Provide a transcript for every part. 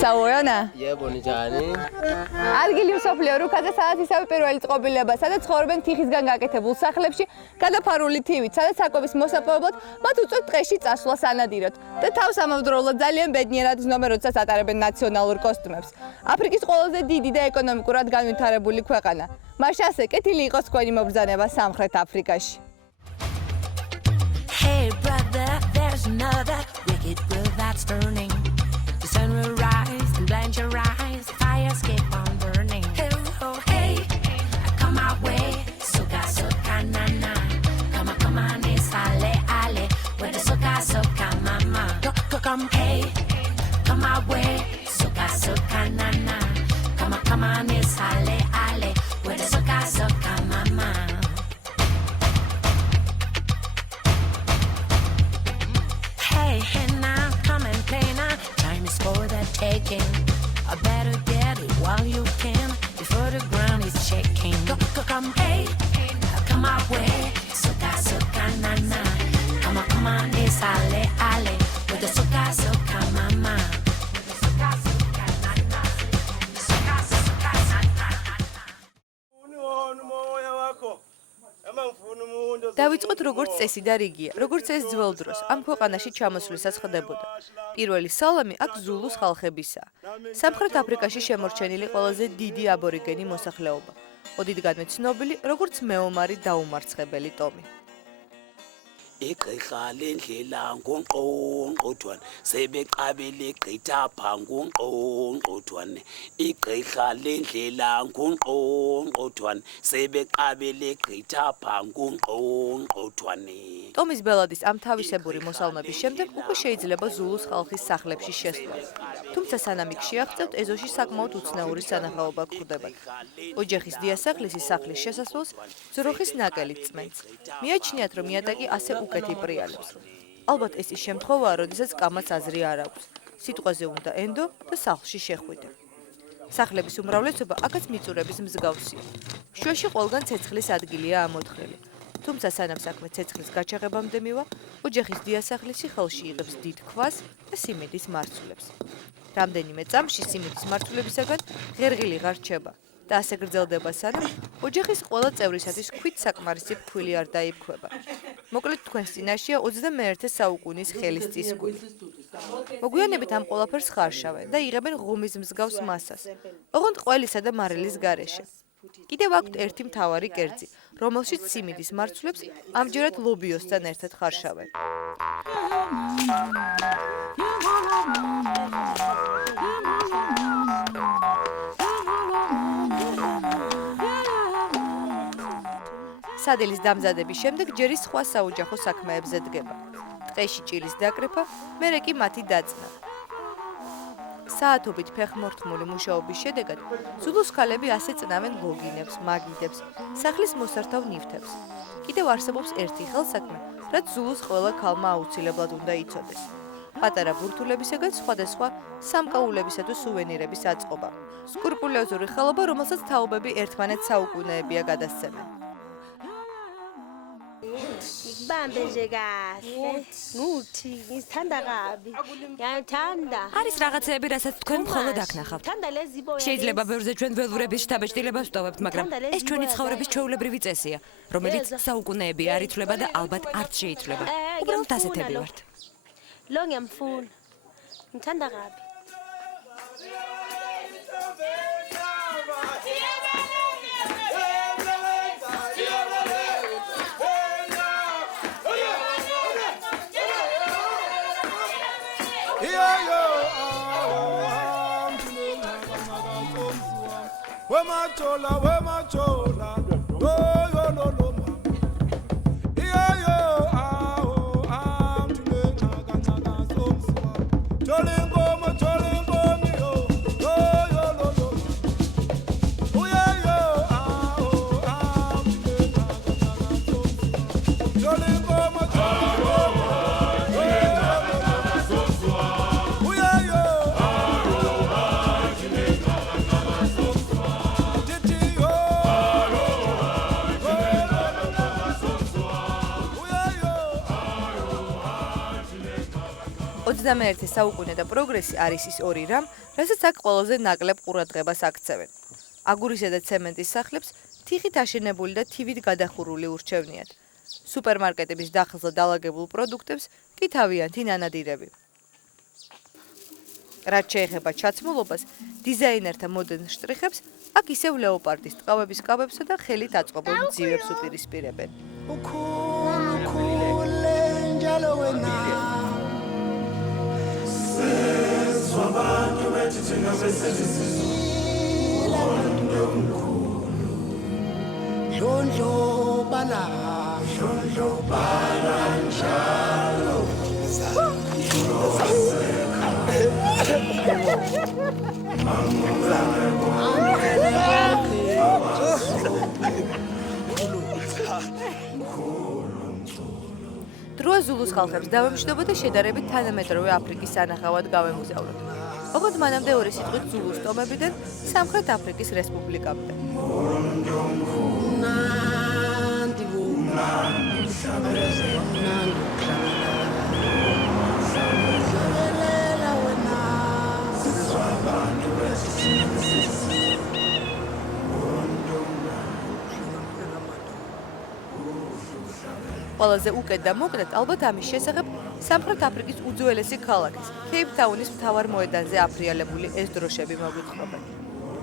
Saurana. Yebo njani? Ადგილი უსოფლიო რუქაზე სადაც ისევ პირველი წყობილება, სადაც ცხოვრობენ თიხისგან გაკეთებულ სახლებში, გადაფარული თივით, სადაც საკვების მოსაპოვებლად მათ უწევთ ტყეში წასვლა სანადიროდ და თავს ამავდროულად ძალიან ბედნიერად ზნობენ, როდესაც ატარებენ ნაციონალურ კოსტუმებს. აფრიკის ყველაზე დიდი და ეკონომიკურად განვითარებული ქვეყანა. მაშ ასე კეთილი იყოს თქვენი მობრძანება სამხრეთ აფრიკაში. Hey brother, there's another wicked will that's turning. The sun will rise and blind your eyes, fires keep on burning. Hey, oh, hey, come my way, suka suka na na. Come on, it's ale ale, with the suka mama. Come, hey, come my way, suka na na. Come on, it's ale ale, with the suka mama. Hey now, come and play now. Time is for the taking. I better get it while you can, before the ground is shaking. Come, hey, come my way. Suka na na. Come on, it's ale ale, with the suka mama. დავიწყოთ როგორც წესი და რიგია, როგორც ეს ძველ დროს ამ ქვეყანაში ჩამოსვლისას ხდებოდა. პირველი სალამი აქ ზულუს ხალხებისაა. სამხრეთ აფრიკაში შემორჩენილი ყველაზე დიდი აბორიგენი მოსახლეობა. ოდითგანვე ცნობილი როგორც მეომარი დაუმარცხებელი ტომი. Igqirha lendlela ngongqongqothwane sebeqabele gqitha phangongqongqothwane igqirha lendlela ngongqongqothwane sebeqabele gqitha phangongqongqothwane ტომის ბელადის ამ თავისებური მოსალმების შემდეგ უკვე შეიძლება ზულუს ხალხის სახლებში შესვლა. თუმცა სანამ იქ შეაღწევთ, ეზოში საკმაოდ უცნაური სანახაობა გვხვდება. ოჯახის დიასახლისის სახლის შესასვლელს ძროხის ნაკელით წმენს. მიაჩნიათ, რომ იატაკი ასე უკეთ იპრიალებს. ალბათ ეს ის შემთხვევაა, როდესაც კამას აზრი არ აქვს. სიტყვაზე უნდა ენდო და სახლში შეხვიდე. სახლების უმრავლესობა აქაც მიწურების მსგავსია. შუაში ყველგან ცეცხლის ადგილია ამოთხრილი. თუმცა სანამ საქმე ცეცხლის გაჩაღებამდე მივა, ოჯახის დიასახლისი ხელში იღებს დიდ ქვას და სიმინდის მარცვლებს. რამდენიმე წამში სიმინდის მარცვლებისაგან ღერღილი ღარ რჩება და ასე გრძელდება, სანამ ოჯახის ყველა წევრისათვის ქვით საკმარისი ფქვილი არ დაიფქვება. მოკლედ თქვენს წინაშეა 21 საუკუნის ხელის წისქვილი. მოგვიანებით ამ ყველაფერს ხარშავენ და იღებენ ღომის მსგავს მასას, ოღონდ ყველისა და მარილის გარეშე. კიდევ აქვთ ერთი მთავარი კერძი, რომელშიც სიმინდის მარცვლებს ამჯერად ლობიოსთან ერთად ხარშავენ. სადილის დამზადების შემდეგ ჯერი სხვა საოჯახო საქმეებზე დგება. ტყეში ჭილის დაკრეფა, მერე კი მათი დაწნა. საათობით ფეხმორთმული მუშაობის შედეგად ზულუს ქალები ასე წნავენ ლოგინებს, მაგიდებს, სახლის მოსართავ ნივთებს. კიდევ არსებობს ერთი ხელსაქმე, რაც ზულუს ყველა ქალმა აუცილებლად უნდა იცოდეს. პატარა ბურთულებისაგან სხვადასხვა სამკაულებისა თუ სუვენირების აწყობა. სკრუპულოზური ხელობა, რომელსაც თაობები ერთმანეთს საუკუნეებია გადასცემენ. Bambe nje kahle. Nguthi ngizithanda kabi. Ngiyayithanda. არის რაღაცეები, რასაც თქვენ მხოლოდ აქ ნახავთ. შეიძლება ბევრზე ჩვენ ველურების შთაბეჭდილებას ვტოვებთ, მაგრამ ეს ჩვენი ცხოვრების ჩვეულებრივი წესია, რომელიც საუკუნეები არ იცვლება და ალბათ არც შეიცვლება. უბრალოდ ასეთები ვართ. Lo ngiyamfuna. Ngithanda kabi. Wemachola, wemachola, yo yo lo lo mama. Yo am tule naga somswa. Cholingo yo yo lo lo. Yo 21 საუკუნე და პროგრესი არის ის ორი რამ, რასაც აქ ყველაზე ნაკლებ ყურადღებას აქცევენ. აგურისა და ცემენტის სახლებს თიხით აშენებული და თივით გადახურული ურჩევნიათ. სუპერმარკეტების დახელზე დალაგებულ პროდუქტებს კი თავიანთი ნანადირები. რაც შეეხება ჩაცმულობას, დიზაინერთა მოდერნ შტრიხებს აქ ისევ ლეოპარდის ტყავების კაბებსა და ხელით აწყობილ ძივებს უპირისპირებენ. დროა ზულუს ხალხებს დავემშვიდობა და შედარებით თანამედროვე აფრიკის სანახავად გავემგზავროთ. ოღონდ მანამდე ორი სიტყვით ზულუს ტომებიდან სამხრეთ აფრიკის რესპუბლიკამდე. ყველაზე უკეთ და მოკლედ ალბათ ამის შესახებ სამხრეთ აფრიკის უძველესი ქალაქის, კეიპტაუნის მთავარ მოედანზე აფრიალებული ეს დროშები მოგვითხრობენ.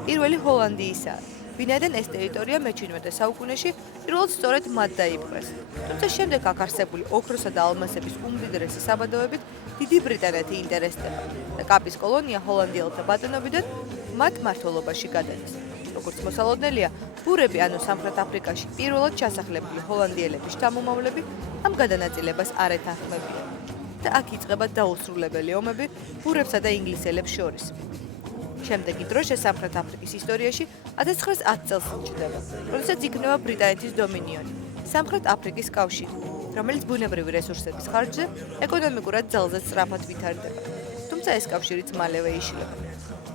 პირველი ჰოლანდიისაა, ვინაიდან ეს ტერიტორია მე-17 საუკუნეში პირველად სწორედ მათ დაიპყრეს. თუმცა შემდეგ აქ არსებული ოქროსა და ალმასების უმდიდრესი საბადოებით დიდი ბრიტანეთი ინტერესდება და კაპის კოლონია ჰოლანდიელთა ბატონობიდან მათ მმართველობაში გადადის. როგორც მოსალოდნელია, ბურები ანუ სამხრეთ აფრიკაში პირველად ჩასახლებული ჰოლანდიელების შთამომავლები ამ გადანაწილებას არ ეთანხმებიან და აქ იწყება დაუსრულებელი ომები ბურებსა და ინგლისელებს შორის. შემდეგი დროშა სამხრეთ აფრიკის ისტორიაში 1910 წელს იჭრება, როდესაც იქნება ბრიტანეთის დომინიონი, სამხრეთ აფრიკის კავშირი, რომელიც ბუნებრივი რესურსების ხარჯზე ეკონომიკურად ძალზედ სწრაფად ვითარდება. თუმცა ეს კავშირიც მალევე იშლება.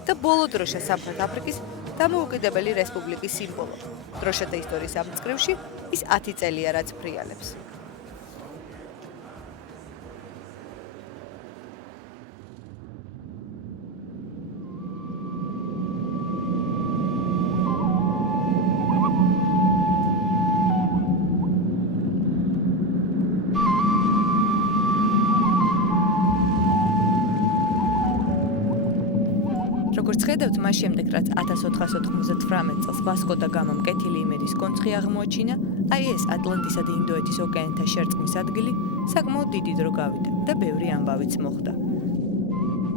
და ბოლო დროშა სამხრეთ აფრიკის დამოუკიდებელი რესპუბლიკის სიმბოლო. დროშათა ისტორიის ამ წრებში ის 10 წელია, რაც ფრიალებს. როგორც ხედავთ, მას შემდეგ, რაც 1498 წელს ვასკო და გამომ კეთილი იმედის კონცხი აღმოაჩინა, აი ეს ატლანტისა და ინდოეთის ოკეანეთა შერწყმის ადგილი საკმაოდ დიდი დრო გავიდა და ბევრი ამბავიც მოხდა.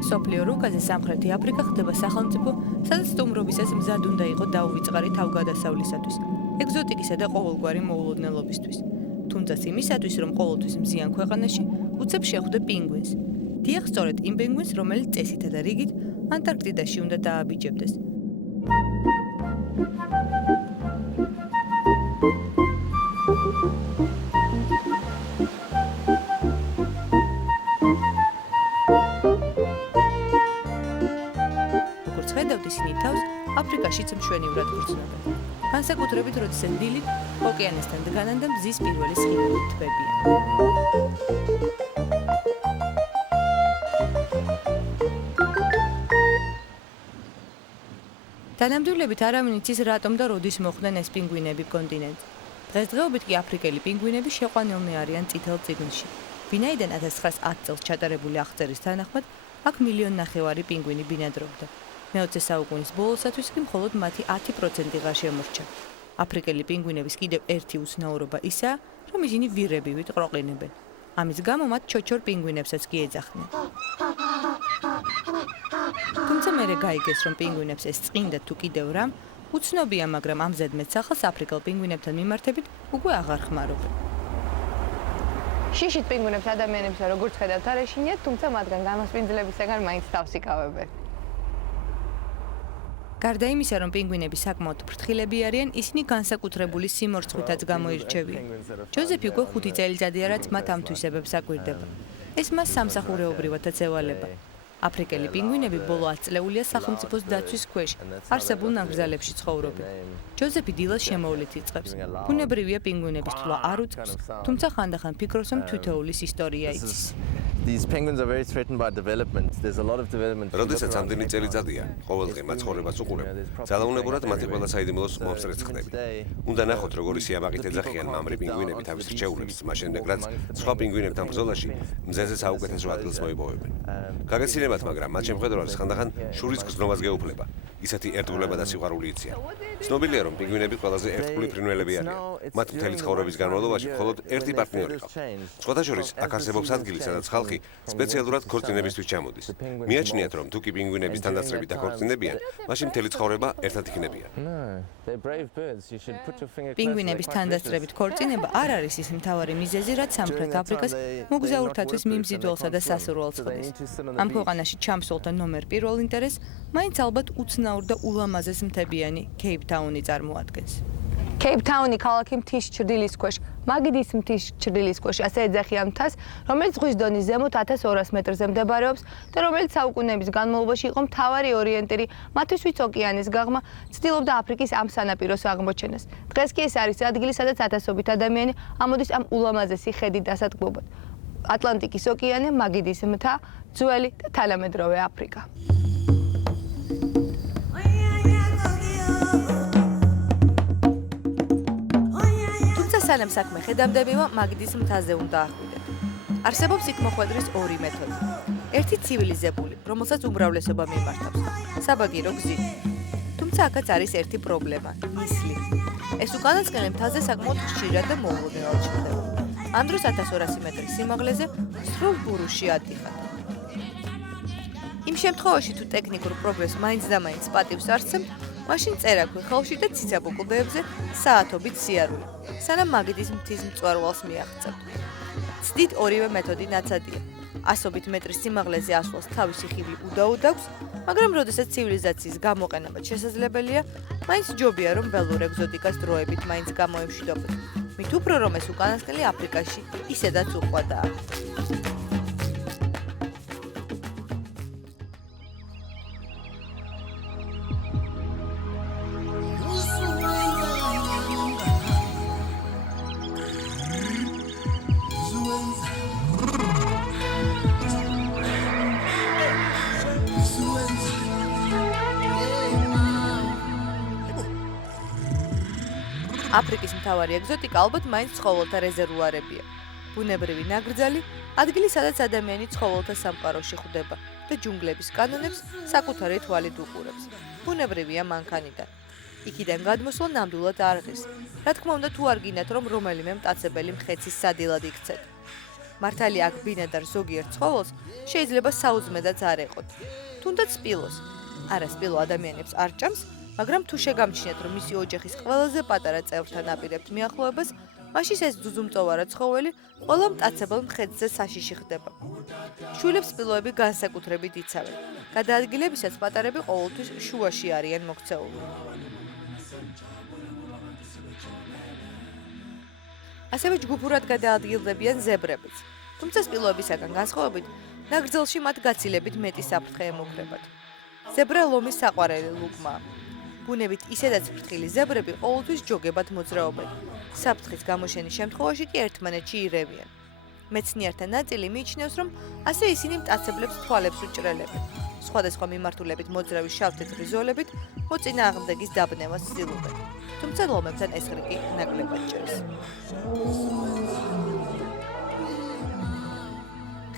სოფლიო რუკაზე სამხრეთი აფრიკა ხდება სახელმწიფო, სადაც სტუმრობისას მზად უნდა იყო დაუვიწყარი თავგადასავლისათვის, ეგზოტიკისა და ყოველგვარი მოულოდნელობისთვის. თუმცა იმისათვის, რომ ყოველთვის მზიან ქვეყანაში, უცებ შეხვდა პინგვინს. დიახ, სწორედ იმ პინგვინს, რომელიც წესითა და რიგით ანტარქტიდაში უნდა დააბიჯებდეს. როგორც ხედავთ, ისინი თავს აფრიკაშიც მშვენივრად გრძნობენ. განსაკუთრებით, როდესაც დილით ოკეანესთან დგანან და მზის პირველი სხივები თბებიან. თანამდებლებით არავინ იცის, რატომ და როდის მოხვდნენ ეს პინგვინები კონტინენტზე. დღესდღეობით კი აფრიკელი პინგვინები შეყვანილნი არიან წითელ წიგნში. ვინაიდან 1910 წელს ჩატარებული აღწერის თანახმად, აქ 1,5 მილიონი პინგვინი ბინადრობდა. მე-20 საუკუნის ბოლოსათვის კი მხოლოდ მათი 10% ღარ შემორჩა. აფრიკელი პინგვინების კიდევ ერთი უცნაურობა ისაა, რომ ისინი ვირებივით ყროყინებენ. ამის გამო მათ ჩოჩორ პინგვინებსაც კი ეძახდნენ. თუმცა მერე გაიგეს, რომ პინგვინებს ეს წყინდა თუ კიდევ რამ, უცნობია, მაგრამ ამზად მეც ახალს აფრიკელ პინგვინებთან მიმართებით უკვე აღარ ხმარობენ. შიშით პინგვინებს ადამიანებსა როგორც ხედავთ არ ეშინიათ, თუმცა მათგან გამოსპინძლებისაგან მაინც თავს იკავებენ. გარდა იმისა, რომ პინგვინები საკმაოდ ფრთხილები არიან, ისინი განსაკუთრებული სიმორცხვითაც გამოირჩევიან. ჯოზეფი უკვე 5 წელიწადია, რაც მათ ამ თვისებებს აკვირდება. ეს მას სამსახურეობრივადაც ევალება. აფრიკელი პინგვინები ბოლო 10 წლეულია სახელმწიფოს დაცვის ქვეშ არსებულ ნაკრძალებში ცხოვრობენ. ჯოზეფი დილას შემოვლით იწყებს. ბუნებრივია პინგვინების თვლა არ უწყობს, თუმცა ხანდახან ფიქრობს, რომ თითოეულის ისტორია იცის. These penguins are very threatened by development. There's a lot of development. როდესაც ამდენი წელიწადია ყოველდღე მათ ცხოვრებას უყურებ, ძალაუნებურად მათი ყველა საიდუმლოს მომსწრეც ხდები. უნდა ნახოთ, როგორი სიამაყით ეძახიან მამრი პინგვინები თავის რჩეულებს, მას შემდეგ რაც სხვა პინგვინებთან ბრძოლაში მზეზე საუკეთესო ადგილს მოიპოვებენ. გაგეცინებათ, მაგრამ მათ შემხედრებას ხანდახან შურის გზნობას გეუფლება. ისეთი ერთგულება და სიყვარული იციან. ცნობილია, რომ პინგვინები ყველაზე ერთგული ფრინველები არიან. მათ მთელი ცხოვრების განმავლობაში მხოლოდ ერთი პარტნიორი ყავს. სხვათა შორის აქ არსებობს ადგილი, სადაც ხალხი სპეციალურად ქორწინებისთვის ჩამოდის. მიაჩნიათ, რომ თუ კი პინგვინების თანდასწრებით დაქორწინებიან, მაშინ მთელი ცხოვრება ერთად იქნებიან. პინგვინების თანდასწრებით ქორწინება არ არის ის მთავარი მიზეზი, რაც სამხრეთ აფრიკას მოგზაურთათვის მიმზიდველსა და სასურველს ხდის. ამ ქვეყანაში ჩამსვლელთა ნომერ პირველ ინტერესს მაინც ალბათ უცნაურ და ულამაზეს მთებიანი კეიპტაუნი წარმოადგენს. კეიპტაუნი ქალაქი მთის ჩრდილის ქვეშ, მაგიდის მთის ჩრდილის ქვეშ, ასე ეძახიან მთას, რომელიც ზღვის დონის ზემოთ 1200 მეტრზე მდებარეობს და რომელიც საუკუნეების განმავლობაში იყო მთავარი ორიენტირი მათთვის ოკეანის გაღმა, ცდილობდა აფრიკის ამ სანაპიროს აღმოჩენას. დღეს კი ეს არის ადგილი, სადაც ათასობით ადამიანი ამოდის ამ ულამაზესი ხედით დასადგმობად. ატლანტიკის ოკეანე, მაგიდის მთა, ძველი და თანამედროვე აფრიკა. სანამ საქმე ხედავდებიმა, მაგიდის მთაზე უნდა ახვიდეთ. არსებობს იქ მოხვედრის ორი მეთოდი. ერთი ცივილიზებული, რომელსაც უმრავლესობა მიმართავს, საბაგირო გზით. თუმცა აქაც არის ერთი პრობლემა, ნისლი. ეს უკანასკნელი მთაზე საკმაოდ ხშირად და მოულოდნელად ჩნდება. ამ დროს 1200 მეტრის სიმაღლეზე სრულ ბურუში ადიხართ. იმ შემთხვევაში, თუ ტექნიკურ პროგრესს მაინც და მაინც პატივს არსებთ, მაშინ წერაქვი ხელში და ციცაბო კლდეებზე საათობით სიარული, სანამ მაგიდის მთის მწვერვალს მიაღწევთ. ცდით ორივე მეთოდი ნაცადია. 100 მეტრის სიმაღლეზე ასვლას თავისი ხიბლი უდაოდ აქვს, მაგრამ როდესაც ცივილიზაციის გამოყენებაც შესაძლებელია, მაინც ჯობია, რომ ველურ ეგზოტიკას დროებით მაინც გამოემშვიდობოთ. მით უფრო რომ ეს უკანასკნელი აფრიკაში ისედაც უყვადაა. აფრიკის მთავარი ეგზოტიკა ალბათ მაინც ცხოველთა რეზერვუარებია. ბუნებრივი ნაკრძალი, ადგილი, სადაც ადამიანი ცხოველთა სამყაროში ხვდება და ჯუნგლების კანონებს საკუთარი თვალით უყურებს. ბუნებრივია მანქანიდან. იქიდან გადმოსვლა ნამდვილად არ ღირს. რა თქმა უნდა, თუ არ გინდათ, რომ რომელიმე მტაცებელი მხეცის სადილად იქცეთ. მართალია, აქ ბინადარ ზოგიერთ ცხოველს შეიძლება საუზმედაც არ ეყოთ. თუნდაც სპილოს. არა, სპილო ადამიანებს არ ჭამს, მაგრამ თუ შეგამჩნიათ, რომ მისი ოჯახის ყველაზე პატარა წევრთან აპირებთ მიახლოებას, მაშინ ეს ძუძუმწოვარა ცხოველი ყველა მტაცებელ მხედზე საშიში ხდება. შვილებს სპილოები განსაკუთრებით იცავენ. გადაადგილებისას პატარები ყოველთვის შუაში არიან მოქცეული. ასევე ჯგუფურად გადაადგილდებიან ზებრებიც. თუმცა სპილოებისაგან განსხვავებით, ნაკრძალში მათ გაცილებით მეტი საფრთხე ემუქრებათ. ზებრა ლომის საყვარელი ლუკმაა. ბუნებით ისედაც ფრთხილი ზებრები ყოველთვის ჯოგებად მოძრაობენ. საფრთხის გამოშენის შემთხვევაში კი ერთმანეთში ირევიან. მეცნიერთა ნაწილი მიიჩნევს, რომ ასე ისინი მტაცებლებს თვალებს უჭრელებენ. სხვადასხვა მიმართულებით მოძრავი შავ-თეთრი ზოლებით მოწინააღმდეგის დაბნევას ცდილობენ. თუმცა ლომებთან ეს რიგი ნაკლებად ჭირს.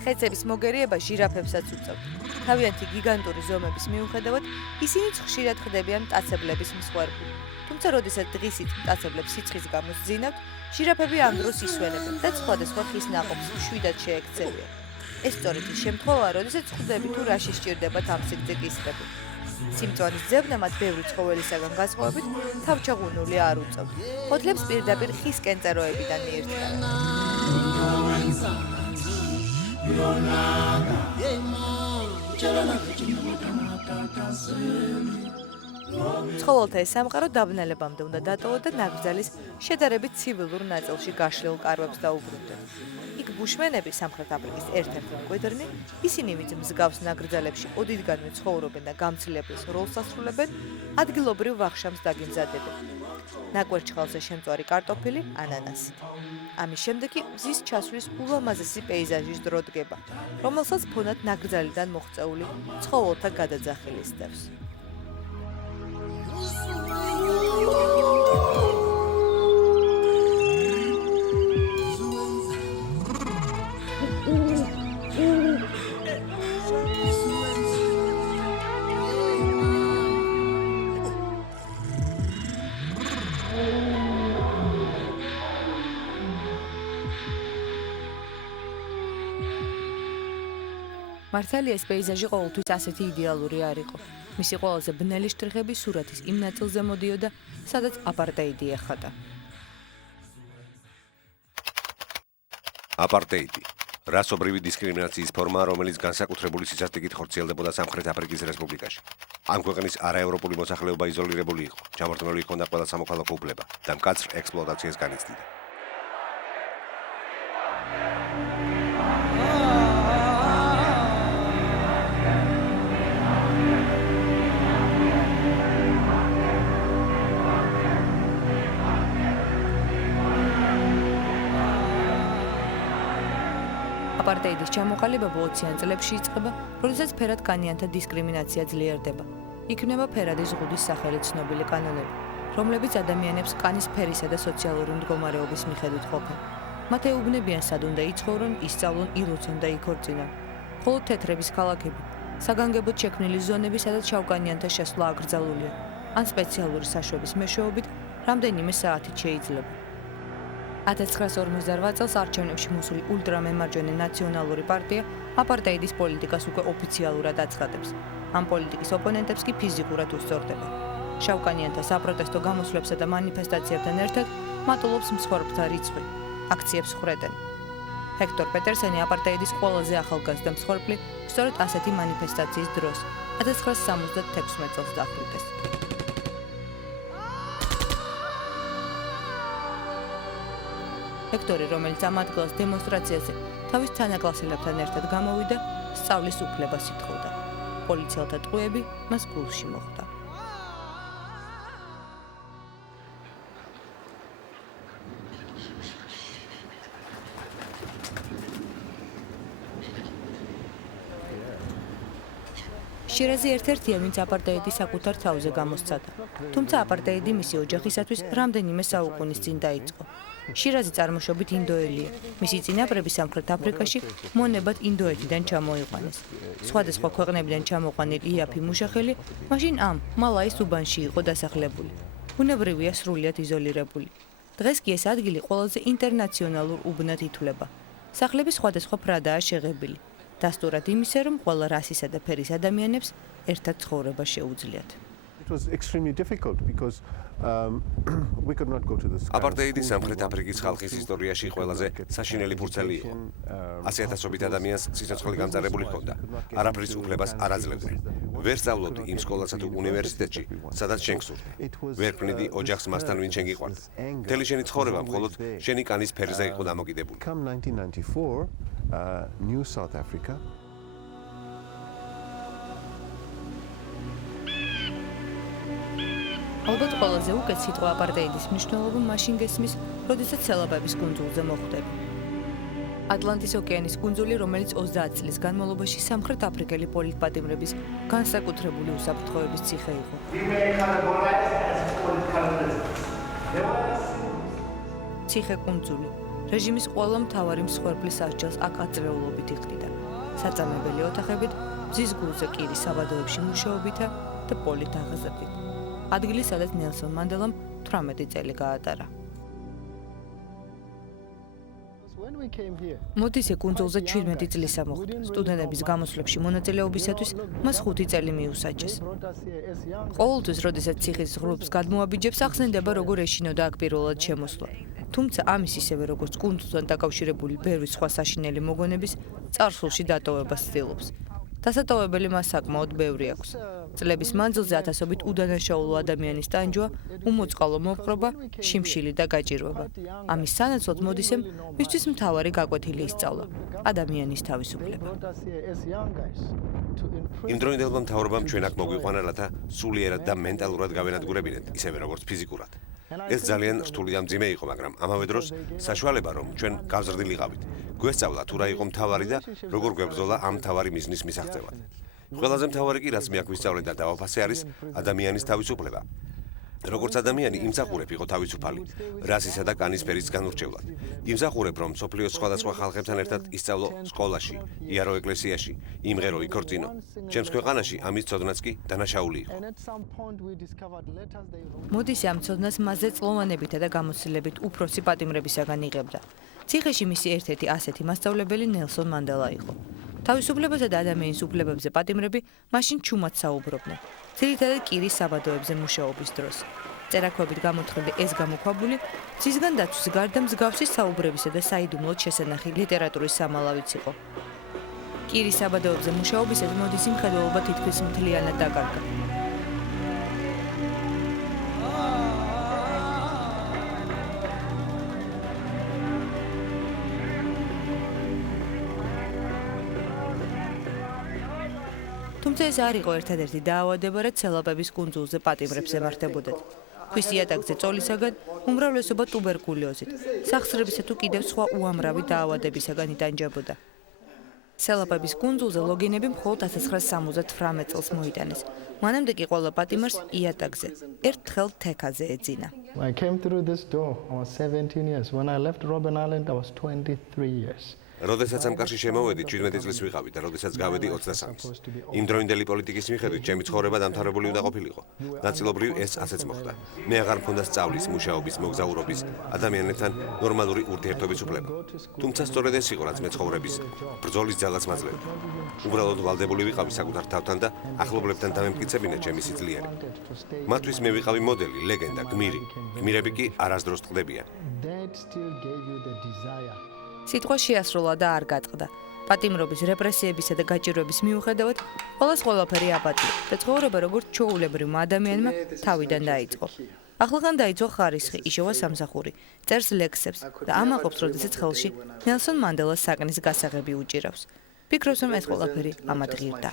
ხეცების მოგერიება ჟირაფებსაც უწევთ. თავიანთი გიგანტური ზომების მიუხედავად, ისინიც ხშირად ხდებიან მტაცებლების მსხვერპლი. თუმცა, როდესაც დღისით მტაცებლებს სიცხის გამო სძინავთ, ჟირაფები ამ დროს ისვენებენ და სხვადასხვა ხის ნაყოფს მშვიდად შეექცევიან. ეს სწორედ ის შემთხვევაა, როდესაც ხვდები თუ რა შესჭირდებათ ამ სიგრძე კისრები. სიმწვანის ძებნა მათ ბევრი ცხოველისაგან განსხვავებით თავჩაღუნული არ უწევთ. ფოთლებს პირდაპირ ხის კენწეროებიდან მიირთმევენ. ცხოველთა ეს სამყარო დაბნელებამდე უნდა დატოვო და ნაკრძალის შედარებით ცივილურ ნაწილში გაშლილ კარვებს დაუბრუნდეთ. იქ ბუშმენები სამხრეთ აფრიკის ერთ-ერთი მკვიდრნი, ისინი ვინც მსგავს ნაკრძალებში ოდითგანვე ცხოვრობენ და გამცილებლის როლს ასრულებენ, ადგილობრივ ვახშამს დაგემზადებენ. ნაკვერჩხალზე შემწვარი კარტოფილი, ანანასი. ამის შემდეგ კი მზის ჩასვლის ულამაზესი პეიზაჟის დრო დგება, რომელსაც ფონად ნაკრძალიდან მოღწეული ცხოველთა გადაძახილი სდევს. მართალია ეს პეიზაჟი ყოველთვის ასეთი იდეალური არ იყო. მისი ყველაზე ბნელი შტრიხები სურათის იმ ნაწილზე მოდიოდა, სადაც აპარტეიდი ეხადა. აპარტეიდი რასობრივი დისკრიმინაციის ფორმა, რომელიც განსაკუთრებული სისასტიკით ხორციელდებოდა სამხრეთ აფრიკის რესპუბლიკაში. ამ ქვეყნის არაევროპული მოსახლეობა იზოლირებული იყო, ჩამორთმეული ჰქონდა ყველა სამოქალაქო უფლება და მკაცრ ექსპლუატაციას განიცდიდა. აპარტეიდის ჩამოყალიბება 20-იან წლებში იწყება, როდესაც ფერად განიანთა დისკრიმინაცია ძლიერდება. იქმნება ფერადი ზღუდის სახელი ცნობილი კანონები, რომლებიც ადამიანებს კანის ფერისა და სოციალური მდგომარეობის მიხედვით ყოფენ. მათ ეუბნებიან სად უნდა იცხოვრონ, ისწავლონ, ილოცონ და იქორწინონ. ხოლო თეთრების ქალაქები, საგანგებოდ შექმნილი ზონები, სადაც შავკანიანთა შესვლა აკრძალულია, ან სპეციალური საშვების მეშვეობით რამდენიმე საათით შეიძლება. 1958 წელს არჩევნებში მოსული ულტრამემარჯვენე ნაციონალური პარტია აპარტეიდის პოლიტიკას უკვე ოფიციალურად აცხადებს. ამ პოლიტიკის ოპონენტებს კი ფიზიკურად უსწორდება. შავკანიანთა საპროტესტო გამოსვლებსა და მანიფესტაციებთან ერთად მატულობს მსხვერპლთა რიცხვი. აქციებს ხრედენ. ჰექტორ პეტერსენი აპარტეიდის ყველაზე ახალგაზრდა მსხვერპლი სწორედ ასეთი მანიფესტაციის დროს 1976 წელს დახვრიტეს. ჰექტორი, რომელიც ამ ადგილას დემონსტრაციაზე თავის თანაკლასელებთან ერთად გამოვიდა, სწავლის უფლებას ითხოვდა. პოლიციელთა ტყვეები მას გულში მოხვდა. შირაზი ერთ-ერთია, ვინც აპარტეიდი საკუთარ თავზე გამოსცადა. თუმცა აპარტეიდი მისი ოჯახისათვის რამდენიმე საუკუნის წინ დაიწყო. შირაზი წარმოშობით ინდოელია. მისი წინაპრები სამხრეთ აფრიკაში მონებად ინდოეთიდან ჩამოიყვანეს. სხვადასხვა ქვეყნებიდან ჩამოყვანილი იაფი მუშახელი მაშინ ამ მალაის უბანში იყო დასახლებული. ბუნებრივია სრულიად იზოლირებული. დღეს კი ეს ადგილი ყველაზე ინტერნაციონალურ უბნად ითვლება. სახლები სხვადასხვა ფრადაა შეღებილი. დასტურად იმისა, რომ ყველა რასისა და ფერის ადამიანებს ერთად ცხოვრება შეუძლიათ. აპარტეიდი სამხრეთ აფრიკის ხალხის ისტორიაში ყველაზე საშინელი ფურცელი იყო. 100,000-ობით ადამიანს სიცოცხლე გამწარებული ჰქონდა. არაფრის უფლებას არ აძლევდნენ. ვერ სწავლობდი იმ სკოლასა თუ უნივერსიტეტში, სადაც შენ გსურდი. ვერ ქმნიდი ოჯახს მასთან, ვინ შენ გიყვარდა. მთელი შენი ცხოვრება მხოლოდ შენი კანის ფერზე იყო დამოკიდებული. New South Africa. ალბათ ყველაზე უკეთ სიტყვა აპარტეიდის მნიშვნელობა მაშინ გესმის, როდესაც სელაბების კუნძულზე მოხვდები. ატლანტის ოკეანის კუნძული, რომელიც 30 წლის განმავლობაში სამხრეთ აფრიკელი პოლიტპატიმრების განსაკუთრებული უსაფრთხოების ციხე იყო. ციხე კუნძული რეჟიმის ყველა მთავარი მსხვერპლის სასჯელს აქ აწრეულობით იხდიდა. საწამებელი ოთახებით, მზის გულზე კირის საბადოებში მუშაობითა და პოლით აღზრდით. ადგილი, სადაც ნელსონ მანდელამ 18 წელი გაატარა. მოდისე კუნძულზე 17 წლისა მოხდა. სტუდენტების გამოსვლებში მონაწილეობისათვის მას 5 წელი მიუსაჯეს. ყოველთვის, როდესაც ციხის ღრუბლს გადმოაბიჯებს, ახსენდება, როგორ ეშინოდა აქ პირველად შემოსვლა. თუმცა ამის ისევე როგორც კუნძულთან დაკავშირებული ბევრი სხვა საშინელი მოგონების წარსულში დატოვებას ცდილობს. დასატოვებელი მას საკმაოდ ბევრი აქვს. წლების მანძილზე ათასობით უდანაშაულო ადამიანის ტანჯვა, უმოწყალო მოპყრობა, შიმშილი და გაჭირვება. ამის სანაცვლოდ მოდის მისთვის მთავარი გაკვეთილი ისწავლა ადამიანის თავისუფლება. იმდროინდელმა მთავრობამ ჩვენ აქ მოგვიყვანა, რათა სულიერად და მენტალურად გავენადგურებინეთ, ისევე როგორც ფიზიკურად. ეს ძალიან რთული და მძიმე იყო, მაგრამ ამავე დროს საშუალება, რომ ჩვენ გავზრდილიყავით. გვესწავლა თუ რა იყო მთავარი და როგორ გვებრძოლა ამ მთავარი მიზნის მისაღწევად. ყველაზე მთავარი კი, რაც მე აქ ვისწავლე და დავაფასე, არის ადამიანის თავისუფლება. როგორც ადამიანი იმსახურებ იყო თავისუფალი, რასისა და კანის ფერის განურჩევლად. იმსახურებ, რომ სოფლიოს სხვადასხვა ხალხებთან ერთად ისწავლო სკოლაში, იარო ეკლესიაში, იმღერო, იქორწინო. ჩემს ქვეყანაში ამის ცოდნაც კი დანაშაული იყო. მოდის ამ ცოდნას მასზე წლოვანებითა და გამოცდილებით უფროსი პატიმრებისაგან იღებდა. ციხეში მისი ერთ-ერთი ასეთი მასწავლებელი ნელსონ მანდელა იყო. თავისუფლებასა და ადამიანის უფლებებზე პატიმრები მაშინ ჩუმად საუბრობდნენ. ძირითადად კირის საბადოებზე მუშაობის დროს. წერაქვებით გამოთხრილი ეს გამოქვაბული ძისგან დაცვის გარდა მსგავსი საუბრებისა და საიდუმლოდ შესანახი ლიტერატურის სამალავიც იყო. კირის საბადოებზე მუშაობისას მოდის იმხედველობა თითქმის მთლიანად დაკარგა. თუმცა ეს არ იყო ერთადერთი დაავადება, რაც სელაპების კუნძულზე პატიმრებს ემართებოდათ. ქვის იატაკზე წოლისაგან უმრავლესობა ტუბერკულოზით, სახსრებისა თუ კიდევ სხვა უამრავი დაავადებისაგან იტანჯებოდა. სელაპების კუნძულზე ლოგინები მხოლოდ 1978 წელს მოიტანეს. მანამდე კი ყველა პატიმარს იატაკზე, ერთ თხელ თექაზე ეძინა. I came through this door, I was 17 years. When I left Robben Island, I was 23 years. როდესაც ამ კარში შემოვედი, 17 წლის ვიყავი და როდესაც გავედი 23-ის. იმდროინდელი პოლიტიკის მიხედვით ჩემი ცხოვრება დამთავრებული უნდა ყოფილიყო. ნაწილობრივ ეს ასეც მოხდა. მე აღარ მქონდა სწავლის, მუშაობის, მოგზაურობის, ადამიანებთან ნორმალური ურთიერთობის უფლება. თუმცა სწორედ ეს იყო, რაც მე ცხოვრების ბრძოლის ძალას მაძლევდა. უბრალოდ ვალდებული ვიყავი საკუთარ თავთან და ახლობლებთან დამემტკიცებინა ჩემი სიძლიერე. მათთვის მე ვიყავი მოდელი, ლეგენდა, გმირი. გმირები კი არასდროს ტყდებიან. სიტყვა შეასრულა და არ გატყდა. პატიმრობის, რეპრესიებისა და გაჭირვების მიუხედავად, ყველაფერი აპატია და ცხოვრება როგორც ჩვეულებრივმა ადამიანმა თავიდან დაიწყო. ახლღან დაიწყო ხარისხი, იშოვა სამსახური, წერს ლექსებს და ამაყობს, როდესაც ხელში ნელსონ მანდელას საკნის გასაღები უჭირავს. ფიქრობს, რომ ეს ყველაფერი ამად ღირდა.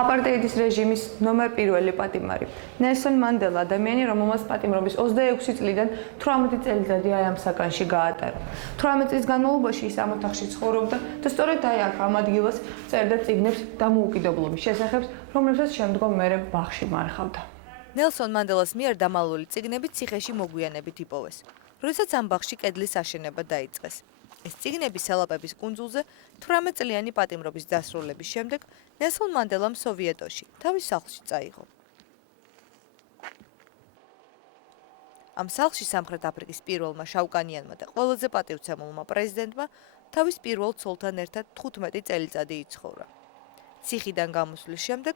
აპარტეიდის რეჟიმის ნომერ პირველი პატიმარი. ნელსონ მანდელა ადამიანი, რომელმაც პატიმრობის 26 წლიდან 18 წელიწადი აი ამ საკანში გაატარა. 18 წლის განმავლობაში ის ამ ოთახში ცხოვრობდა და სწორედ აი აქ ამ ადგილას წერდა წიგნებს დამოუკიდებლობის შესახებ, რომლებსაც შემდგომ მერე ბაღში მარხავდა. ნელსონ მანდელას მიერ დამალული წიგნები ციხეში მოგვიანებით იპოვეს, როდესაც ამ ბაღში კედლის აშენება დაიწყეს. ეს წიგნები სელაპების კუნძულზე 18 წლიანი პატიმრობის დასრულების შემდეგ ნელსონ მანდელამ სოვიეტოში თავის სახლში წაიღო. ამ სახლში სამხრეთ აფრიკის პირველმა შავკანიანმა და ყველაზე პატივცემულმა პრეზიდენტმა თავის პირველ ცოლთან ერთად 15 წელიწადი იცხოვრა. ციხიდან გამოსვლის შემდეგ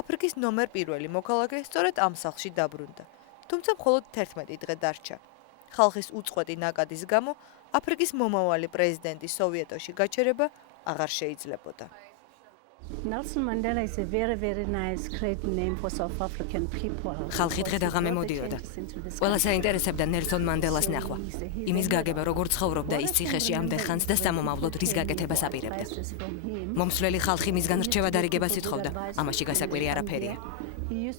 აფრიკის ნომერ პირველი მოქალაქე სწორედ ამ სახლში დაბრუნდა, თუმცა მხოლოდ 11 დღე დარჩა. ხალხის უწყვეტი ნაკადის გამო აფრიკის მომავალი პრეზიდენტის სოვიეტოში გაჩერება აღარ შეიძლებოდა. Nelson Mandela is a very nice great name for South African people. ხალხი დღე-დაღამე მოდიოდა. ყველა საინტერესებდა ნელსონ მანდელას ნახვა. იმის გაგება, როგორ ცხოვრობდა ის ციხეში ამდენ ხანს და სამომავლოდ რის გაკეთებას აპირებდა. მომსვლელი ხალხი მისგან რჩევა დარიგებას ითხოვდა. ამაში გასაკვირი არაფერია.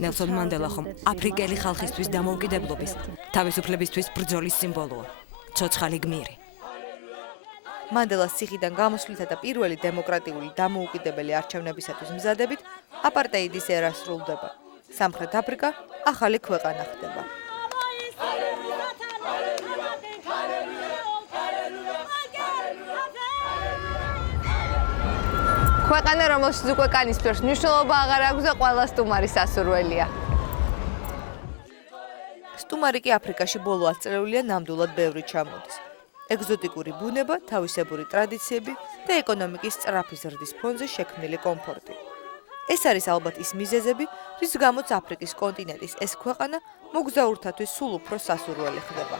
ნელსონ მანდელა ხომ აფრიკელი ხალხისთვის დამოუკიდებლობის, თავისუფლებისთვის ბრძოლის სიმბოლოა. ცოცხალი გმირი. მანდელას ციხიდან გამოსვლისა და პირველი დემოკრატიული დამოუკიდებელი არჩევნებისათვის მზადებით აპარტეიდის ერა სრულდება. სამხრეთ აფრიკა ახალი ქვეყანა ხდება. ქვეყანა, რომელშიც უკვე კანის ფერს მნიშვნელობა აღარ აქვს და ყველა სტუმარი სასურველია. სტუმარი კი აფრიკაში ბოლო ათწლეულია ნამდვილად ბევრი ჩამოდის. ეგზოტიკური ბუნება, თავისებური ტრადიციები და ეკონომიკის სწრაფი ზრდის ფონზე შექმნილი კომფორტი. ეს არის ალბათ ის მიზეზები, რის გამოც აფრიკის კონტინენტის ეს ქვეყანა მოგზაურთათვის სულ უფრო სასურველი ხდება.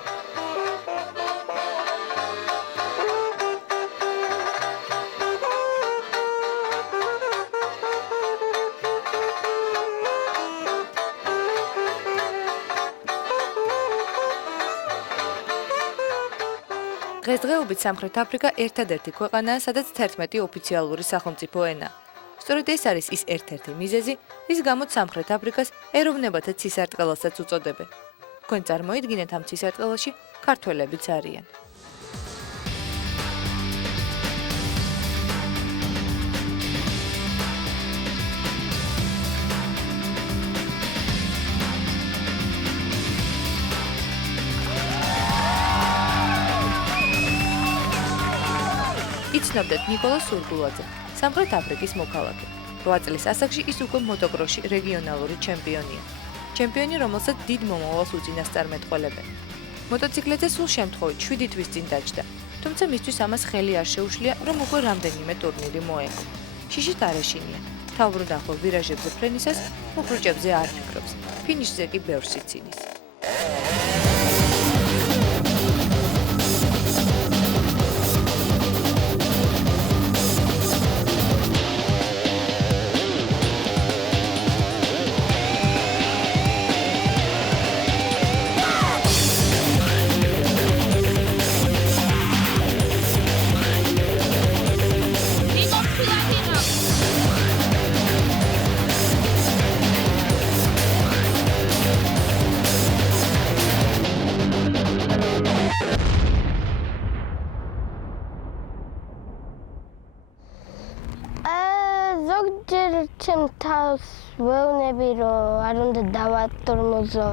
დღესდღეობით სამხრეთ აფრიკა ერთადერთი ქვეყანაა, სადაც 11 ოფიციალური სახელმწიფო ენაა. სწორედ ეს არის ის ერთ-ერთი მიზეზი, რის გამოც სამხრეთ აფრიკას ეროვნებათა ცისარტყელასაც უწოდებენ. თქვენ წარმოიდგინეთ ამ ცისარტყელაში ქართველებიც არიან. იცნობდეთ ნიკოლოზ სურგულაძე, სამხრეთ აფრიკის მოქალაქე. 8 წლის ასაკში ის უკვე მოტოკროსში რეგიონალური ჩემპიონია. ჩემპიონი, რომელსაც დიდ მომავალს უწინასწარმეტყველებენ. მოტოციკლებზე სულ შემთხვევით 7 თვის წინ დაჯდა, თუმცა მისთვის ამას ხელი არ შეუშლია, რომ უკვე რამდენიმე ტურნირი მოეღო. შიშით არ ეშინია, თავბრუნდახო ვირაჟებზე ფრენისას მუხრუჭებზე არ ფიქრობს, ფინიშზე კი ბევრს იცინის. ჩემთავს ვეუბნები, რომ არ უნდა დავატორმოზო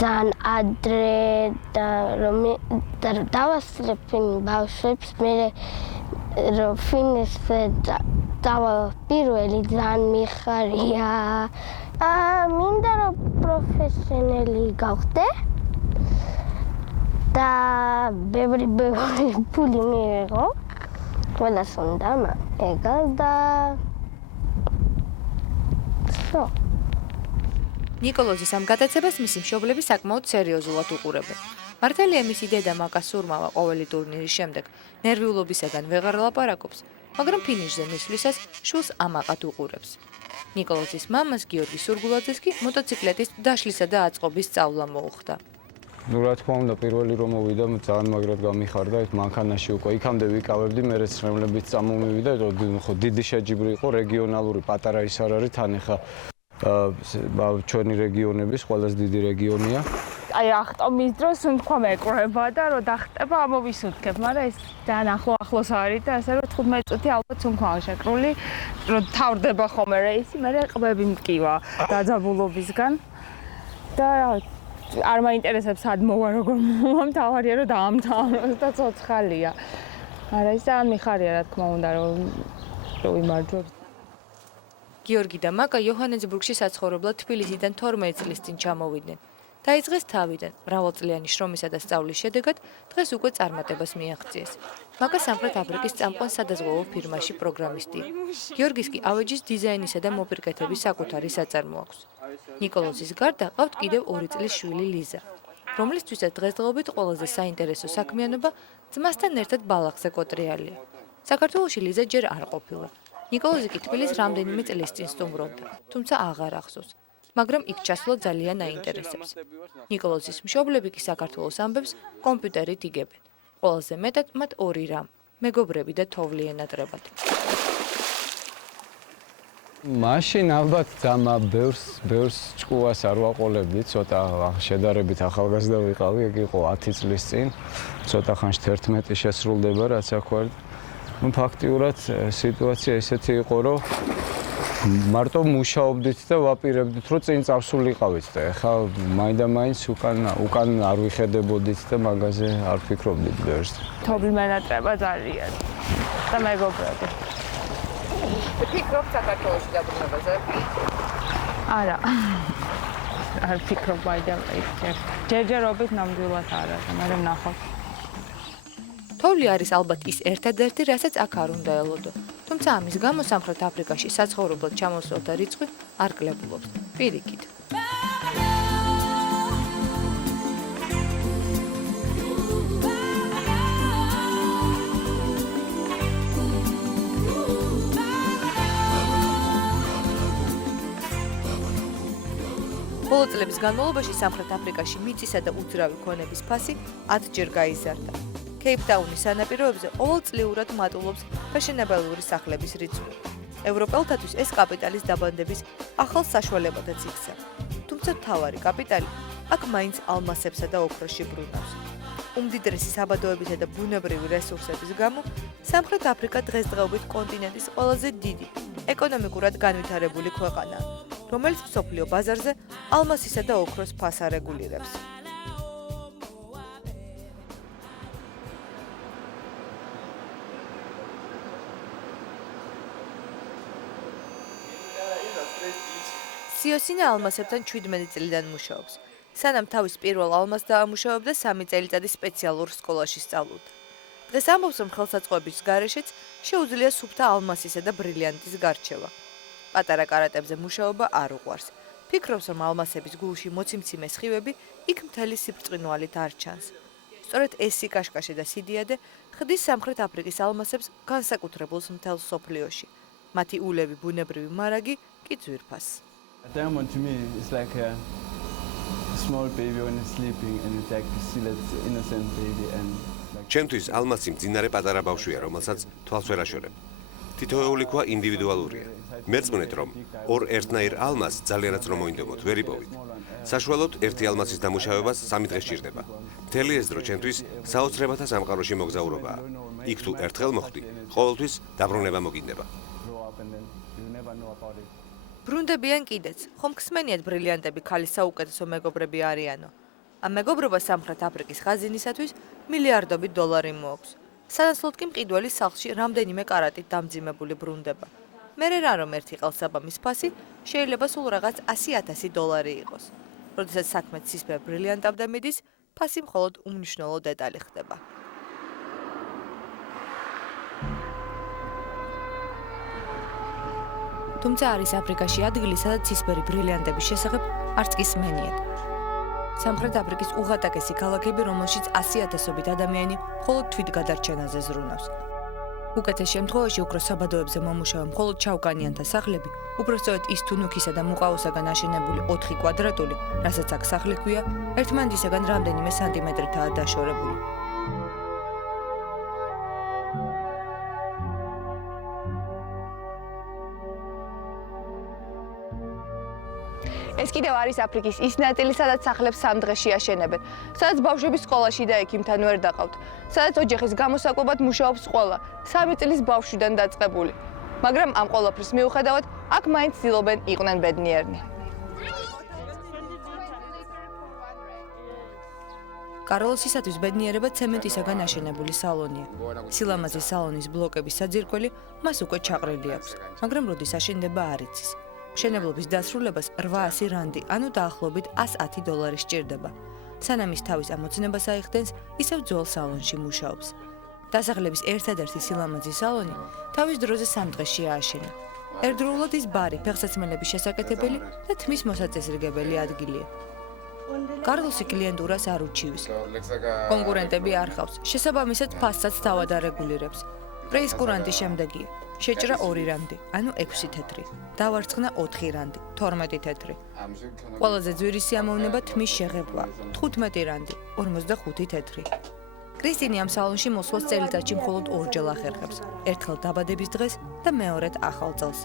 ძალიან ადრე და რომ დავასწრებ ბავშვებს, მე რომ ფინიშზე დავა პირველი ძალიან მიხარია. მინდა რომ პროფესიონალი გავხდე და ბევრი ფული მიიღო. ყველას უნდა ეგალ და ნიკოლოზის ამ გადაცებას მისი მშობლები საკმაოდ სერიოზულად უყურებენ. მართალია მისი დედა მაკა სურმავა ყოველი ტურნირის შემდეგ ნერვიულობისაგან ვეღარ ლაპარაკობს, მაგრამ ფინიშზე მისვლისას შულს ამაყად უყურებს. ნიკოლოზის მამას გიორგი სურგულაძეს კი მოტოციკლეთის დაშლისა და აწყობის სწავლა მოუხდა. რა თქმა უნდა, პირველი რომ მოვიდა, ძალიან მაგრად გამიხარდა, მანქანაში უკვე იქამდე ვიკავებდი, მერე ცრემლებით წამომივიდა, ხო დიდი შეჯიბრი იყო, რეგიონალური პატარა ის არ არის, თან ახლა ჩვენი რეგიონების ყველაზე დიდი რეგიონია. აი ახტომის დროს თქო მეკრება და რომ დახტება ამოვისუნთქებ, მაგრამ ეს ძალიან ახლოს არის და ასე რომ 15 წუთი ალბათ თქო შეკრული, რომ თავდება ხოლმე რეისი, მერე ყბები მტკივა დაძაბულობისგან და არ მაინტერესებს სად მოვა როგორ მოვა, მთავარია რომ დაამთავროს და ცოცხალია. არა ის ძალიან მიხარია რა თქმა უნდა რომ ვიმარჯვებს. გიორგი და მაკა იოჰანესბურგში საცხოვრებლად თბილისიდან 12 წლის წინ ჩამოვიდნენ. დაიწყეს თავიდან, მრავალწლიანი შრომისა და სწავლის შედეგად დღეს უკვე წარმატებას მიაღწიეს. მაკა სამხრეთ აფრიკის წამყვან სადაზღვევო ფირმაში პროგრამისტია. გიორგის კი ავეჯის დიზაინისა და მოპირკეთების საკუთარი საწარმო აქვს. ნიკოლოზის გარდა ყავთ კიდევ 2 წლის შვილი ლიზა, რომლისთვისაც დღესდღეობით ყველაზე საინტერესო საქმიანობა ძმასთან ერთად ბალახზე კოტრიალია. საქართველოში ლიზა ჯერ არ ყოფილა. ნიკოლოზი კი თბილის რამდენიმე წლის წინ სტუმრობდა, თუმცა აღარ ახსოვს, მაგრამ იქ ჩასვლა ძალიან აინტერესებს. ნიკოლოზის მშობლები კი საქართველოს ამბებს კომპიუტერით იგებენ. ყველაზე მეტად მათ 2 რამ: მეგობრები და თოვლი ენატრებად. მაშინ ალბათ ძამა ბევრს ჭკუას არ ვაყოლებდი, ცოტა შედარებით ახალგაზრდა ვიყავი, ეგ იყო 10 წლის წინ, ცოტა ხანში 11 შესრულდება, რაც აქვარ. ფაქტიურად სიტუაცია ესეთი იყო, რომ მარტო მუშაობდით და ვაპირებდით, რომ წინ წავსულიყავით და ეხლა მაინდა-მაინც უკან არ ვიხედებოდით და მაგაზე არ ფიქრობდით ბევრს. თოვლი მენატრება ძალიან და მეგობრები. ფიქრობ საქართველოში დაბრუნებაზე? არა. არ ფიქრობ მაინდა-მაინც. ჯერჯერობით ნამდვილად არა, მაგრამ ნახოთ. თოვლი არის ალბათ ის ერთადერთი, რასაც აქ არ უნდა ელოდო. თუმცა ამის გამო სამხრეთ აფრიკაში საცხოვრებლად ჩამოსვლათა რიცხვი არ კლებულობს. პირიქით. ბოლო წლების განმავლობაში სამხრეთ აფრიკაში მიწისა და უძრავი ქონების ფასი 10 ჯერ გაიზარდა. Кейპტაუნის სანაპიროებზე ყოველწლიურად მატულობს ფაშენებელური სახლების რიცხვი. ევროპელთათვის ეს კაპიტალის დაბანდების ახალ საშუალებადაც იქცა. თუმცა მთავარი კაპიტალი აქ მაინც ალმასებსა და ოქროში ბრუნავს. უმდიდრესი საბადოებითა და ბუნებრივი რესურსების გამო სამხრეთ აფრიკა დღესდღეობით კონტინენტის ყველაზე დიდი, ეკონომიკურად განვითარებული ქვეყანაა, რომელიც მსოფლიო ბაზარზე ალმასისა და ოქროს ფასს არეგულირებს. სიოსინა ალმასებთან 17 წლიდან მუშაობს. სანამ თავის პირველ ალმას დაამუშავებდა 3 წელიწადი სპეციალურ სკოლაში სწავლობდა. დღეს ამბობს, რომ ხელსაწყოების გარეშეც შეუძლია სუფთა ალმასისა და ბრილიანტის გარჩევა. პატარა კარატებზე მუშაობა არ უყვარს. ფიქრობს, რომ ალმასების გულში მოციმციმე სხივები იქ მთელი სიბრწყინვალით არ ჩანს. სწორედ ეს სიკაშკაშე და სიდიადე ხდის სამხრეთ აფრიკის ალმასებს განსაკუთრებულს მთელ მსოფლიოში. მათი ულევი ბუნებრივი მარაგი კი ძვირფას. A diamond to me is like a small baby when it's sleeping and it's like still it's innocent baby and ჩემთვის ალმასი მძინარე პატარა ბავშვია, რომელსაც თვალს ვერ აშორებ. თითოეული ქვა ინდივიდუალურია. მერწმუნეთ, რომ ორ ერთნაირ ალმასს ძალიანაც რომ მოინდომოთ, ვერ იპოვით. საშუალოდ ერთი ალმასის დამუშავებას 3 დღე სჭირდება. მთელი ეს დრო ჩემთვის საოცრებათა სამყაროში მოგზაურობაა. იქ თუ ერთხელ მოხვდი, ყოველთვის დაბრუნება მოგინდება. ბრუნდებიან კიდეც, ხომ ხსმენიათ ბრილიანტები ქალის საუკეთესო მეგობრები არიანო. ამ მეგობრობას სამხრეთ აფრიკის ხაზინისათვის მილიარდობით დოლარი მოაქვს. სანაცვლოდ კი მყიდველი სახლში რამდენიმე კარატით დამძიმებული ბრუნდება. მერე რა რომ ერთი ყელსაბამის ფასი შეიძლება სულ რაღაც 100,000 დოლარი იყოს. როდესაც საქმე ცისფერ ბრილიანტამდე მიდის, ფასი მხოლოდ უმნიშვნელო დეტალი ხდება. თუმცა არის აფრიკაში ადგილი, სადაც ცისფერი ბრილიანტების შესახებ არც კი სმენიათ. სამხრეთ აფრიკის უღატაკესი ქალაქები, რომელშიც 100,000-ობით ადამიანი მხოლოდ თვითგადარჩენაზე ზრუნავს. უკეთეს შემთხვევაში ოქროს საბადოებზე მომუშავე მხოლოდ ჩავკანიანთა სახლები, უпростоეთ ის თუნუქისა და მუყაოსაგან აშენებული 4 კვადრატული, რასაც აქ სახლი ქვია, ერთმანეთისაგან რამდენიმე სანტიმეტრითაა დაშორებული. ეს კიდევ არის აფრიკის ის ნაწილი, სადაც სახლებს 3 დღეში აშენებენ, სადაც ბავშვები სკოლაში და ექიმთან ვერ დაყავთ, სადაც ოჯახის გამოსაკვებად მუშაობს ყველა, 3 წლის ბავშვიდან დაწყებული. მაგრამ ამ ყველაფრის მიუხედავად, აქ მაინც ცდილობენ იყვნენ ბედნიერნი. კარლოსისათვის ბედნიერება ცემენტისაგან აშენებული სალონია. სილამაზის სალონის ბლოკების საძირკველი მას უკვე ჩაყრილი აქვს, მაგრამ როდის აშენდება არ იცის. მშენებლობის დასრულებას 800 რანდი, ანუ დაახლოებით 110 დოლარი სჭირდება. სანამ ის თავის ამოცნებას აიხდენს, ისევ ძველ სალონში მუშაობს. დასახლების ერთადერთი სილამაზის სალონი თავის დროზე 3 დღეში ააშენა. ერთდროულად ის ბარი, ფეხსაცმელების შესაკეთებელი და თმის მოსაწესრიგებელი ადგილია. კარლოსი კლიენტურას არ უჩივის. კონკურენტები არ ხავს, შესაბამისად ფასსაც თავად არეგულირებს. პრეისკურანტი შემდეგია. შეჭრა 2 რანდი, ანუ 6 თეთრი. დავარცხნა 4 რანდი, 12 თეთრი. ყველაზე ძვირი სიამოვნება თმის შეღებვა, 15 რანდი, 45 თეთრი. კრისტინი ამ სალონში მოსვლას წელიწადში მხოლოდ 2-ჯერ ახერხებს. ერთხელ დაბადების დღეს და მეორედ ახალ წელს.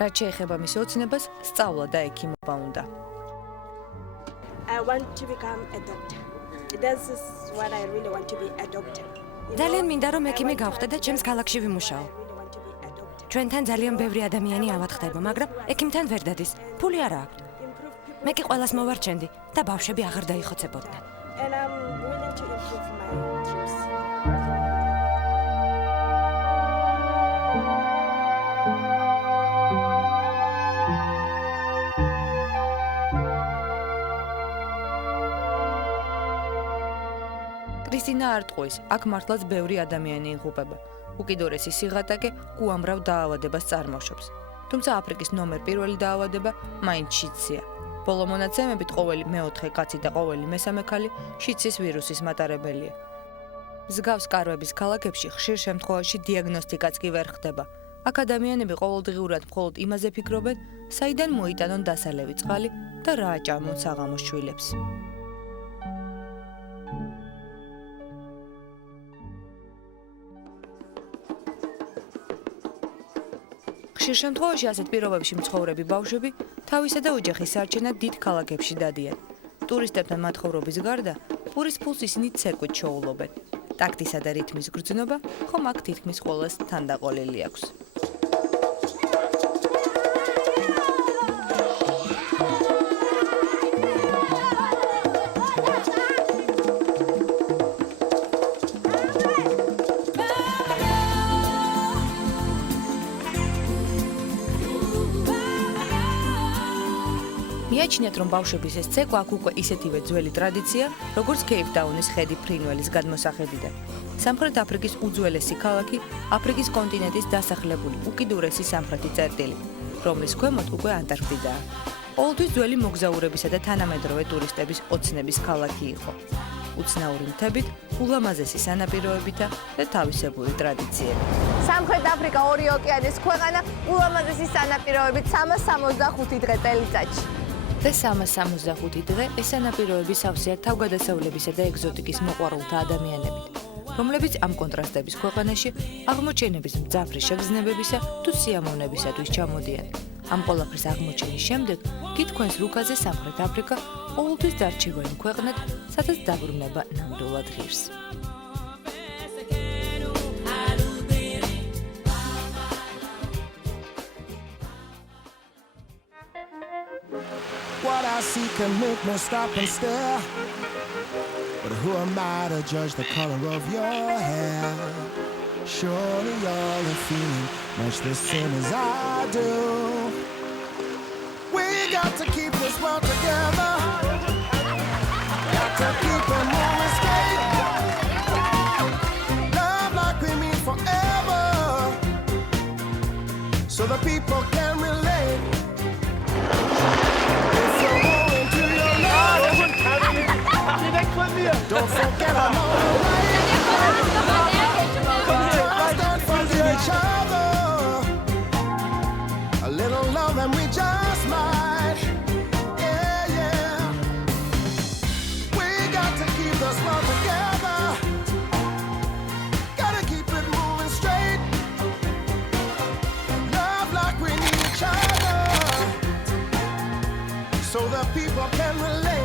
რაც შეეხება მის ოცნებას, სწავლა და ექიმობა უნდა. I want to become a doctor. This is what I really want to be a doctor. ძალიან მინდა რომ ექიმი გავხდე და ჩემს ქალაქში ვიმუშაო. ჩვენთან ძალიან ბევრი ადამიანი ავათხდება, მაგრამ ექიმთან ვერ დადის. ფული არა აქვს. მე კი ყველას მოვარჩენდი და ბავშვები აღარ დაიხოცებოდნენ. And I'm willing to improve my dreams. კრისტინა არ ტყუის, აქ მართლაც ბევრი ადამიანი იღუპება. უკიდურესი სიღატაკე უამრავ დაავადებას წარმოშობს. თუმცა აფრიკის ნომერ 1 დაავადება მაინც შიცია. ბოლო მონაცემებით ყოველი მეოთხე კაცი და ყოველი მესამე ქალი შიცის ვირუსის მატარებელია. მსგავს კარვების ქალაქებში ხშირ შემთხვევაში დიაგნოსტიკაც კი ვერ ხდება. აქ ადამიანები ყოველდღიურად მხოლოდ იმაზე ფიქრობენ, საიდან მოიტანონ დასალევი წყალი და რა აჭამონ საღამოს შვილებს. ხშირ შემთხვევაში ასეთ პირობებში მცხოვრები ბავშვები თავისა და ოჯახის სარჩენად დიდ ქალაქებში დადიან. ტურისტებთან მათხოვრობის გარდა პურის ფულს ისინი ცეკვით შოულობენ. ტაქტისა და რითმის გრძნობა ხომ აქ თითქმის ყველას თანდაყოლილი აქვს. მიაჩნიათ, რომ ბავშვების ეს ცეკვა აქ უკვე ისეთივე ძველი ტრადიცია, როგორც კეიპტაუნის ხედი ფრინველის გადმოსახედიდან. სამხრეთ აფრიკის უძველესი ქალაქი, აფრიკის კონტინენტის დასახლებული უკიდურესი სამხრეთი წერტილი, რომლის ქვემოთ უკვე ანტარქტიდაა. ყოველთვის ძველი მოგზაურებისა და თანამედროვე ტურისტების ოცნების ქალაქი იყო. უცნაური მთებით, ულამაზესი სანაპიროებითა და თავისებური ტრადიციები. სამხრეთ აფრიკა ორი ოკეანის ქვეყანა, ულამაზესი სანაპიროებით 365 დღე წელიწადში. და 365 დღე ეს სანაპიროები სავსეა თავგადასავლებისა და ეგზოტიკის მოყვარულთა ადამიანებით, რომლებიც ამ კონტრასტების ქვეყანაში აღმოჩენების მძაფრი შეგრძნებებისა თუ სიამოვნებისათვის ჩამოდიან. ამ ყველაფრის აღმოჩენის შემდეგ კი თქვენს რუკაზე სამხრეთ აფრიკა ყოველთვის დარჩება იმ ქვეყნად, სადაც დაბრუნება ნამდვილად ღირს. What I see can make me stop and stare. But who am I to judge the color of your hair? Surely you're a feeling much the same as I do. We got to keep this world together. Got to keep it moving straight. Love like we mean forever, so the people can relate. Don't forget I'm on the right. Don't forget each other. A little love and we just might. Yeah, yeah. We got to keep this world together. Gotta keep it moving straight. Love like we need each other, so the people can relate.